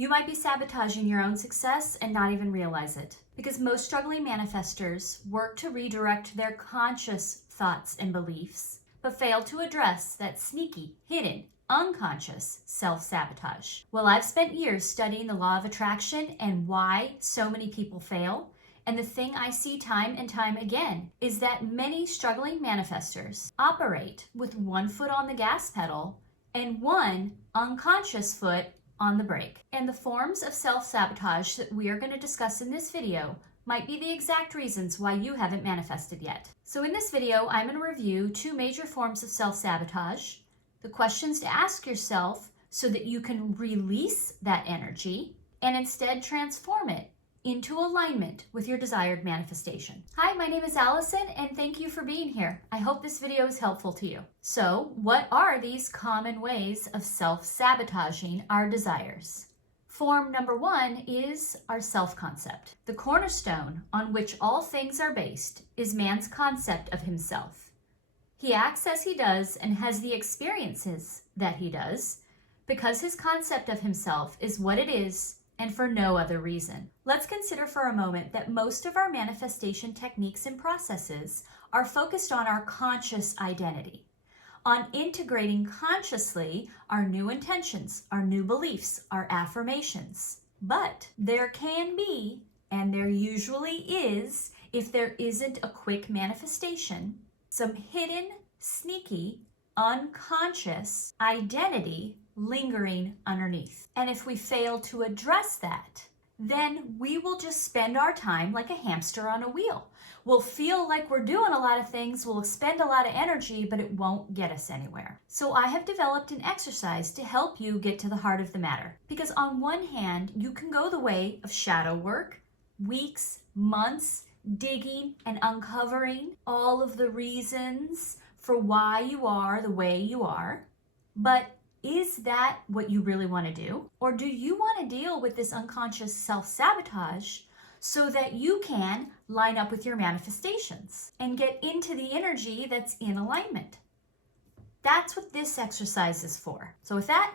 You might be sabotaging your own success and not even realize it. Because most struggling manifestors work to redirect their conscious thoughts and beliefs, but fail to address that sneaky, hidden, unconscious self-sabotage. Well, I've spent years studying the law of attraction and why so many people fail. And the thing I see time and time again is that many struggling manifestors operate with one foot on the gas pedal and one unconscious foot on the brake. And the forms of self-sabotage that we are going to discuss in this video might be the exact reasons why you haven't manifested yet. So in this video, I'm going to review two major forms of self-sabotage, the questions to ask yourself so that you can release that energy and instead transform it into alignment with your desired manifestation. Hi, my name is Allison and thank you for being here. I hope this video is helpful to you. So, what are these common ways of self-sabotaging our desires? Form number one is our self-concept. The cornerstone on which all things are based is man's concept of himself. He acts as he does and has the experiences that he does because his concept of himself is what it is and for no other reason. Let's consider for a moment that most of our manifestation techniques and processes are focused on our conscious identity, on integrating consciously our new intentions, our new beliefs, our affirmations. But there can be, and there usually is, if there isn't a quick manifestation, some hidden, sneaky, unconscious identity lingering underneath. And if we fail to address that, then we will just spend our time like a hamster on a wheel. We'll feel like we're doing a lot of things, we'll expend a lot of energy, but it won't get us anywhere. So I have developed an exercise to help you get to the heart of the matter. Because on one hand, you can go the way of shadow work, weeks, months, digging and uncovering all of the reasons for why you are the way you are. But is that what you really want to do? Or do you want to deal with this unconscious self-sabotage so that you can line up with your manifestations and get into the energy that's in alignment? That's what this exercise is for. So with that,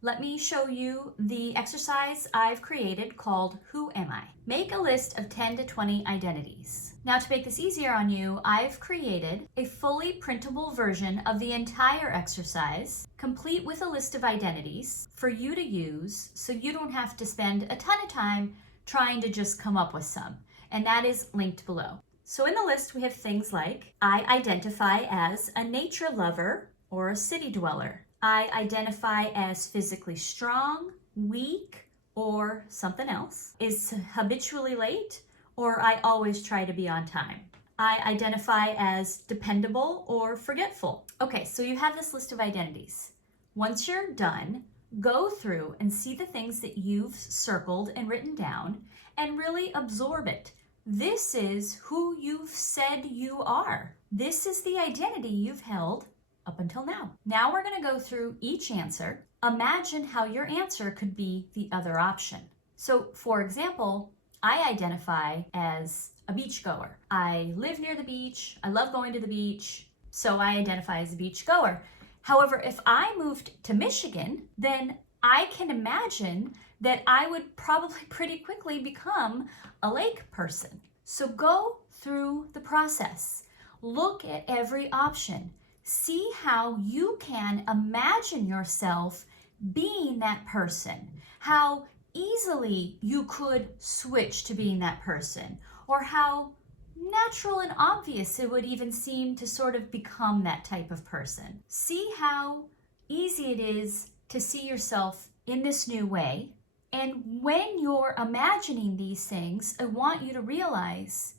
let me show you the exercise I've created called Who Am I? Make a list of 10 to 20 identities. Now, to make this easier on you, I've created a fully printable version of the entire exercise, complete with a list of identities for you to use so you don't have to spend a ton of time trying to just come up with some. And that is linked below. So in the list, we have things like, I identify as a nature lover or a city dweller. I identify as physically strong, weak, or something else. Is habitually late, or I always try to be on time. I identify as dependable or forgetful. Okay, so you have this list of identities. Once you're done, go through and see the things that you've circled and written down and really absorb it. This is who you've said you are. This is the identity you've held up until now. Now we're going to go through each answer. Imagine how your answer could be the other option. So for example, I identify as a beachgoer. I live near the beach. I love going to the beach. So I identify as a beachgoer. However, if I moved to Michigan, then I can imagine that I would probably pretty quickly become a lake person. So go through the process. Look at every option. See how you can imagine yourself being that person, how easily you could switch to being that person, or how natural and obvious it would even seem to sort of become that type of person. See how easy it is to see yourself in this new way. And when you're imagining these things, I want you to realize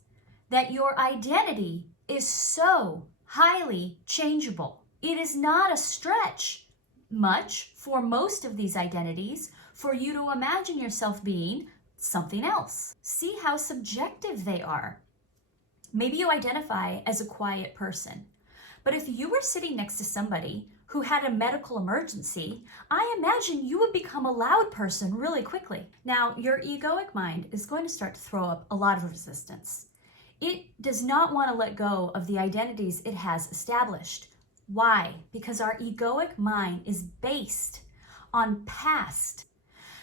that your identity is so highly changeable. It is not a stretch much for most of these identities for you to imagine yourself being something else. See how subjective they are. Maybe you identify as a quiet person, but if you were sitting next to somebody who had a medical emergency, I imagine you would become a loud person really quickly. Now, your egoic mind is going to start to throw up a lot of resistance. It does not want to let go of the identities it has established. Why? Because our egoic mind is based on past.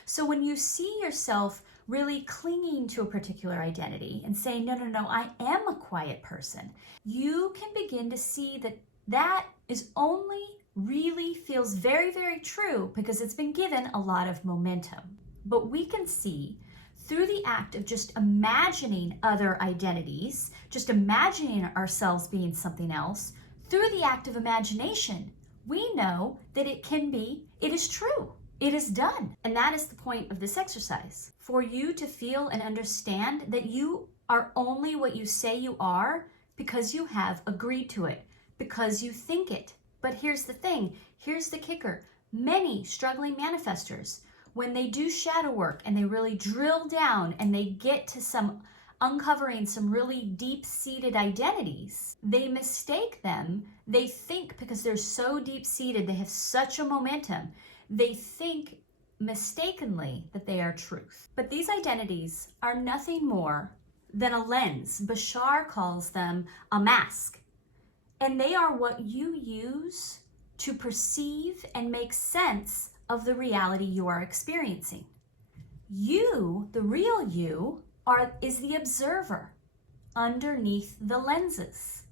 So when you see yourself really clinging to a particular identity and saying, no, no, no, I am a quiet person, you can begin to see that that is only really feels very, very true because it's been given a lot of momentum. But we can see through the act of just imagining other identities, just imagining ourselves being something else, through the act of imagination, we know that it is true. It is done. And that is the point of this exercise. For you to feel and understand that you are only what you say you are because you have agreed to it, because you think it. But here's the thing, here's the kicker. Many struggling manifestors, when they do shadow work and they really drill down and they get to uncovering some really deep-seated identities, they mistake them. They think because they're so deep-seated, they have such a momentum, they think mistakenly that they are truth. But these identities are nothing more than a lens. Bashar calls them a mask. And they are what you use to perceive and make sense of the reality you are experiencing. You, the real you, is the observer underneath the lenses.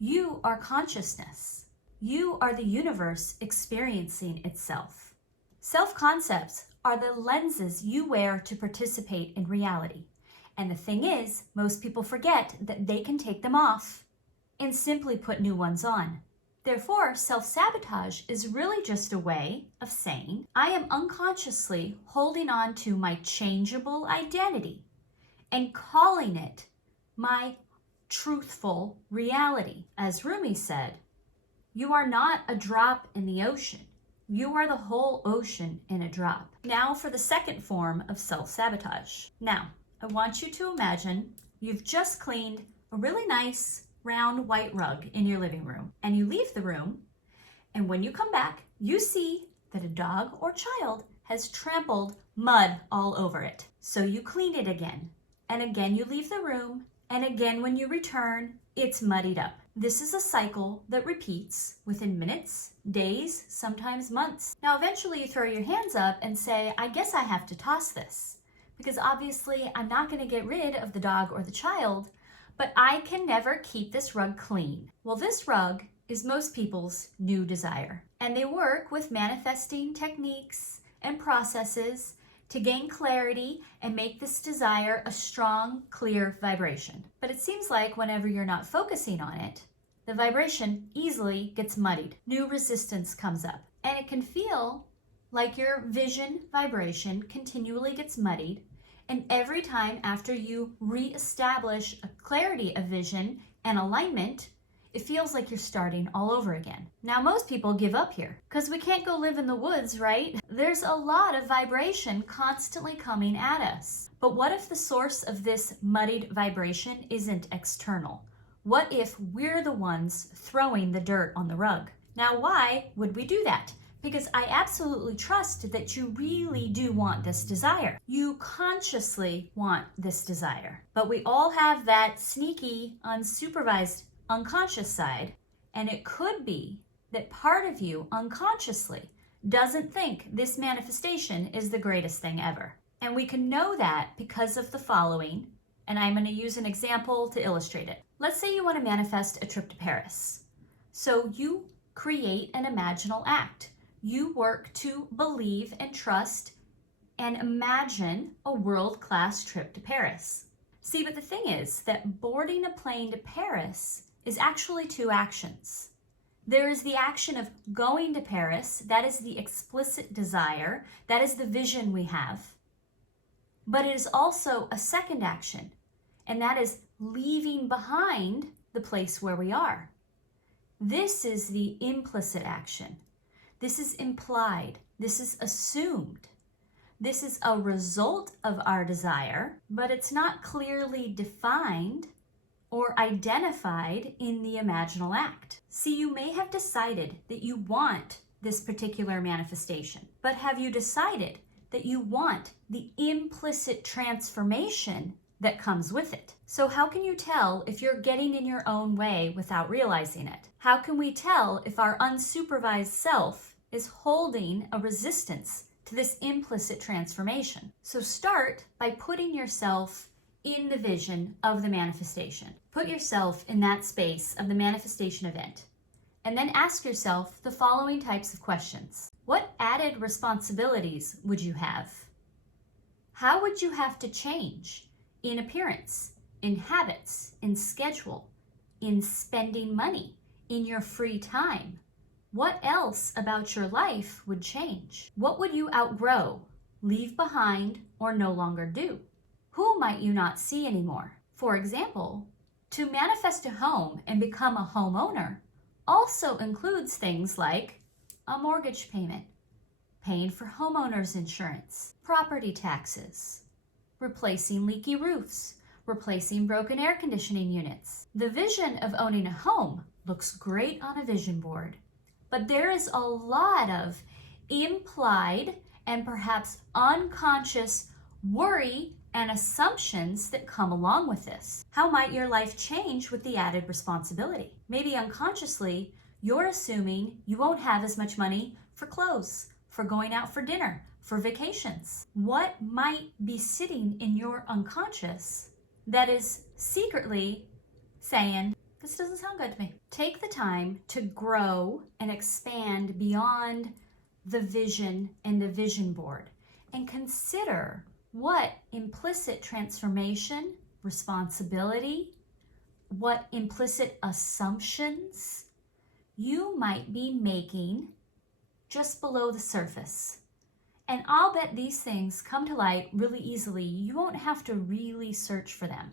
You are consciousness. You are the universe experiencing itself. Self-concepts are the lenses you wear to participate in reality. And the thing is, most people forget that they can take them off and simply put new ones on. Therefore, self-sabotage is really just a way of saying, I am unconsciously holding on to my changeable identity and calling it my truthful reality. As Rumi said, you are not a drop in the ocean. You are the whole ocean in a drop. Now for the second form of self-sabotage. Now, I want you to imagine you've just cleaned a really nice round white rug in your living room, and you leave the room, and when you come back, you see that a dog or child has trampled mud all over it. So you clean it again, and again you leave the room, and again when you return, it's muddied up. This is a cycle that repeats within minutes, days, sometimes months. Now eventually you throw your hands up and say, I guess I have to toss this, because obviously I'm not going to get rid of the dog or the child, but I can never keep this rug clean. Well, this rug is most people's new desire, and they work with manifesting techniques and processes to gain clarity and make this desire a strong, clear vibration. But it seems like whenever you're not focusing on it, the vibration easily gets muddied. New resistance comes up, and it can feel like your vision vibration continually gets muddied. And every time after you reestablish a clarity of vision and alignment, it feels like you're starting all over again. Now, most people give up here because we can't go live in the woods, right? There's a lot of vibration constantly coming at us. But what if the source of this muddied vibration isn't external? What if we're the ones throwing the dirt on the rug? Now, why would we do that? Because I absolutely trust that you really do want this desire. You consciously want this desire. But we all have that sneaky, unsupervised, unconscious side. And it could be that part of you unconsciously doesn't think this manifestation is the greatest thing ever. And we can know that because of the following. And I'm going to use an example to illustrate it. Let's say you want to manifest a trip to Paris. So you create an imaginal act. You work to believe and trust and imagine a world-class trip to Paris. See, but the thing is that boarding a plane to Paris is actually two actions. There is the action of going to Paris. That is the explicit desire. That is the vision we have. But it is also a second action, and that is leaving behind the place where we are. This is the implicit action. This is implied. This is assumed. This is a result of our desire, but it's not clearly defined or identified in the imaginal act. See, you may have decided that you want this particular manifestation, but have you decided that you want the implicit transformation that comes with it? So how can you tell if you're getting in your own way without realizing it? How can we tell if our unsupervised self is holding a resistance to this implicit transformation. So start by putting yourself in the vision of the manifestation. Put yourself in that space of the manifestation event. And then ask yourself the following types of questions. What added responsibilities would you have? How would you have to change in appearance, in habits, in schedule, in spending money, in your free time? What else about your life would change? What would you outgrow, leave behind, or no longer do? Who might you not see anymore? For example, to manifest a home and become a homeowner also includes things like a mortgage payment, paying for homeowners insurance, property taxes, replacing leaky roofs, replacing broken air conditioning units. The vision of owning a home looks great on a vision board, but there is a lot of implied and perhaps unconscious worry and assumptions that come along with this. How might your life change with the added responsibility? Maybe unconsciously, you're assuming you won't have as much money for clothes, for going out for dinner, for vacations. What might be sitting in your unconscious that is secretly saying, this doesn't sound good to me? Take the time to grow and expand beyond the vision and the vision board and consider what implicit transformation, responsibility, what implicit assumptions you might be making just below the surface. And I'll bet these things come to light really easily. You won't have to really search for them.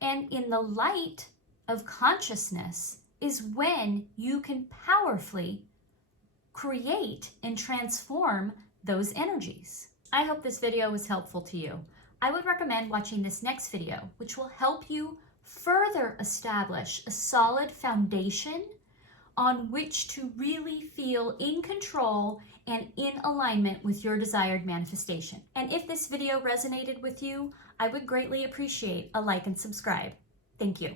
And in the light of consciousness is when you can powerfully create and transform those energies. I hope this video was helpful to you. I would recommend watching this next video, which will help you further establish a solid foundation on which to really feel in control and in alignment with your desired manifestation. And if this video resonated with you, I would greatly appreciate a like and subscribe. Thank you.